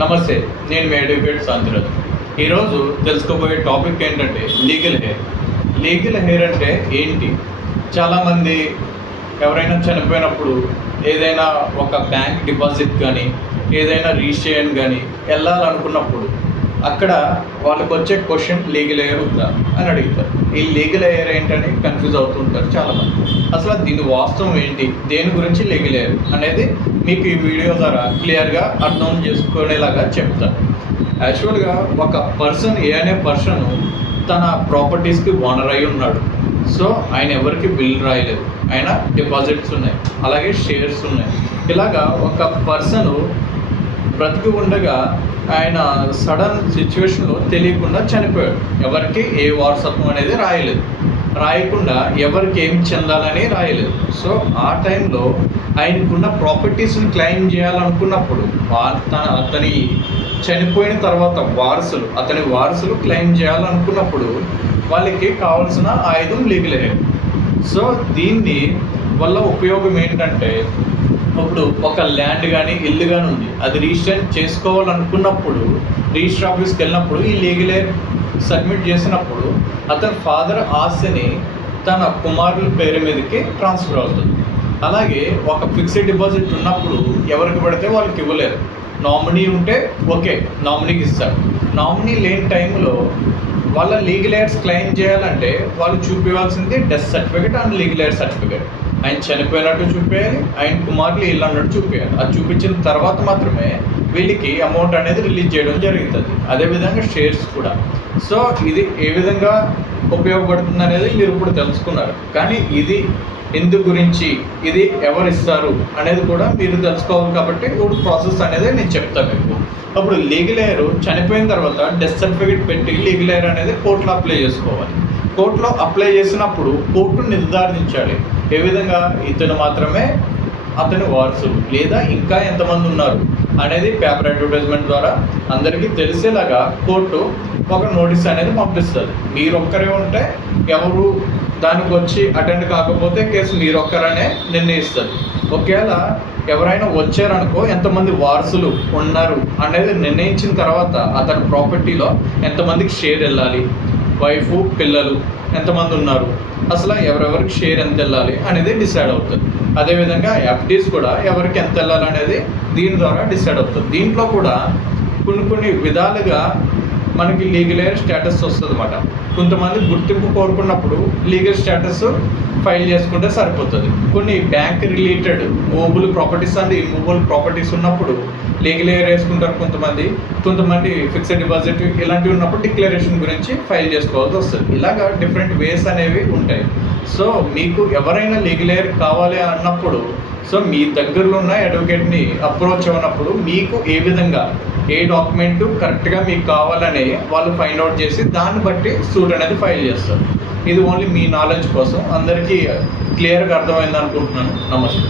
నమస్తే, నేను మీ అడ్వకేట్ శాంతిరాజ్. ఈరోజు తెలుసుకోబోయే టాపిక్ ఏంటంటే లీగల్ హెయిర్. లీగల్ హెయిర్ అంటే ఏంటి? చాలామంది ఎవరైనా చనిపోయినప్పుడు ఏదైనా ఒక బ్యాంక్ డిపాజిట్ కానీ ఏదైనా రిజిస్ట్రేషన్ కానీ వెళ్ళాలనుకున్నప్పుడు అక్కడ వాళ్ళకి వచ్చే క్వశ్చన్ లీగల్ హెయిర్ ఉందా అని అడుగుతారు. ఈ లీగల్ హెయిర్ ఏంటని కన్ఫ్యూజ్ అవుతుంటారు చాలామంది. అసలు దీని వాస్తవం ఏంటి, దేని గురించి లీగల్ హెయిర్ అనేది మీకు ఈ వీడియో ద్వారా క్లియర్గా అర్థం చేసుకునేలాగా చెప్తాను. యాక్చువల్గా ఒక పర్సన్ అనే పర్సన్ తన ప్రాపర్టీస్కి ఓనర్ అయి ఉన్నాడు. సో ఆయన ఎవరికి బిల్ రాయలేదు, ఆయన డిపాజిట్స్ ఉన్నాయి, అలాగే షేర్స్ ఉన్నాయి. ఇలాగా ఒక పర్సన్ బ్రతికి ఉండగా ఆయన సడన్ సిచ్యువేషన్లో తెలియకుండా చనిపోయాడు. ఎవరికి ఏ వారసత్వం అనేది రాయకుండా ఎవరికి ఏం చెందాలని రాయలేదు. సో ఆ టైంలో ఆయనకున్న ప్రాపర్టీస్ని క్లెయిమ్ చేయాలనుకున్నప్పుడు అతని చనిపోయిన తర్వాత అతని వారసులు క్లెయిమ్ చేయాలనుకున్నప్పుడు వాళ్ళకి కావాల్సిన ఆయుధం లీగల్ హెయిర్. సో దీన్ని వల్ల ఉపయోగం ఏంటంటే, ఇప్పుడు ఒక ల్యాండ్ కానీ ఇల్లు కానీ ఉంది, అది రిజిస్టర్ చేసుకోవాలనుకున్నప్పుడు రిజిస్టర్ ఆఫీస్కి వెళ్ళినప్పుడు ఈ లీగల్ హెయిర్ సబ్మిట్ చేసినప్పుడు అతని ఫాదర్ ఆస్తిని తన కుమారుల పేరు మీదకి ట్రాన్స్ఫర్ అవుతుంది. అలాగే ఒక ఫిక్స్డ్ డిపాజిట్ ఉన్నప్పుడు ఎవరికి పడితే వాళ్ళకి ఇవ్వలేరు. నామినీ ఉంటే ఓకే, నామినీకి ఇస్తారు. నామినీ లేని టైంలో వాళ్ళ లీగల్ హెయిర్స్ క్లెయిమ్ చేయాలంటే వాళ్ళు చూపించాల్సింది death certificate and legal heir certificate. ఆయన చనిపోయినట్టు చూపించాలి, ఆయన కుమారులు ఇల్లు అన్నట్టు చూపించాలి. అది చూపించిన తర్వాత మాత్రమే వీళ్ళకి అమౌంట్ అనేది రిలీజ్ చేయడం జరుగుతుంది. అదేవిధంగా షేర్స్ కూడా. సో ఇది ఏ విధంగా ఉపయోగపడుతుంది అనేది మీరు ఇప్పుడు తెలుసుకున్నారు. కానీ ఇది ఎందు గురించి, ఇది ఎవరు ఇస్తారు అనేది కూడా మీరు తెలుసుకోవాలి. కాబట్టి ఇప్పుడు ప్రాసెస్ అనేది నేను చెప్తాను మీకు. అప్పుడు లీగల్ హెయిర్ చనిపోయిన తర్వాత డెత్ సర్టిఫికేట్ పెట్టి లీగల్ హెయిర్ అనేది కోర్టులో అప్లై చేసుకోవాలి. కోర్టులో అప్లై చేసినప్పుడు కోర్టు నిర్ధారించాలి ఏ విధంగా ఇతను మాత్రమే అతని వారసులు లేదా ఇంకా ఎంతమంది ఉన్నారు అనేది పేపర్ అడ్వర్టైజ్మెంట్ ద్వారా అందరికీ తెలిసేలాగా కోర్టు ఒక నోటీస్ అనేది పంపిస్తుంది. మీరొక్కరే ఉంటే ఎవరు దానికి వచ్చి అటెండ్ కాకపోతే కేసు మీరొక్కరనే నిర్ణయిస్తుంది. ఒకవేళ ఎవరైనా వచ్చారనుకో ఎంతమంది వారసులు ఉన్నారు అనేది నిర్ణయించిన తర్వాత అతని ప్రాపర్టీలో ఎంతమందికి షేర్ వెళ్ళాలి, వైఫ్ పిల్లలు ఎంతమంది ఉన్నారు, అసలు ఎవరెవరికి షేర్ ఎంత వెళ్ళాలి అనేది డిసైడ్ అవుతుంది. అదేవిధంగా ఎఫ్డీస్ కూడా ఎవరికి ఎంత వెళ్ళాలి అనేది దీని ద్వారా డిసైడ్ అవుతుంది. దీంట్లో కూడా కొన్ని విధాలుగా మనకి లీగల్ హెయిర్ స్టేటస్ వస్తుంది అన్నమాట. కొంతమంది గుర్తింపు కోరుకున్నప్పుడు లీగల్ స్టేటస్ ఫైల్ చేసుకుంటే సరిపోతుంది. కొన్ని bank related movable properties and immovable properties ఉన్నప్పుడు లీగల్ హెయిర్ వేసుకుంటారు కొంతమంది ఫిక్స్డ్ డిపాజిట్ ఇలాంటివి ఉన్నప్పుడు డిక్లరేషన్ గురించి ఫైల్ చేసుకోవాల్సి వస్తుంది. ఇలాగా డిఫరెంట్ వేస్ అనేవి ఉంటాయి. సో మీకు ఎవరైనా లీగల్ హెయిర్ కావాలి అన్నప్పుడు సో మీ దగ్గరలో ఉన్న అడ్వకేట్ని అప్రోచ్ అవ్వనప్పుడు మీకు ఏ విధంగా ఏ డాక్యుమెంట్ కరెక్ట్గా మీకు కావాలని వాళ్ళు ఫైండ్ అవుట్ చేసి దాన్ని బట్టి సూట్ అనేది ఫైల్ చేస్తారు. ఇది ఓన్లీ మీ నాలెడ్జ్ కోసం, అందరికీ క్లియర్గా అర్థమైంది అనుకుంటున్నాను. నమస్తే.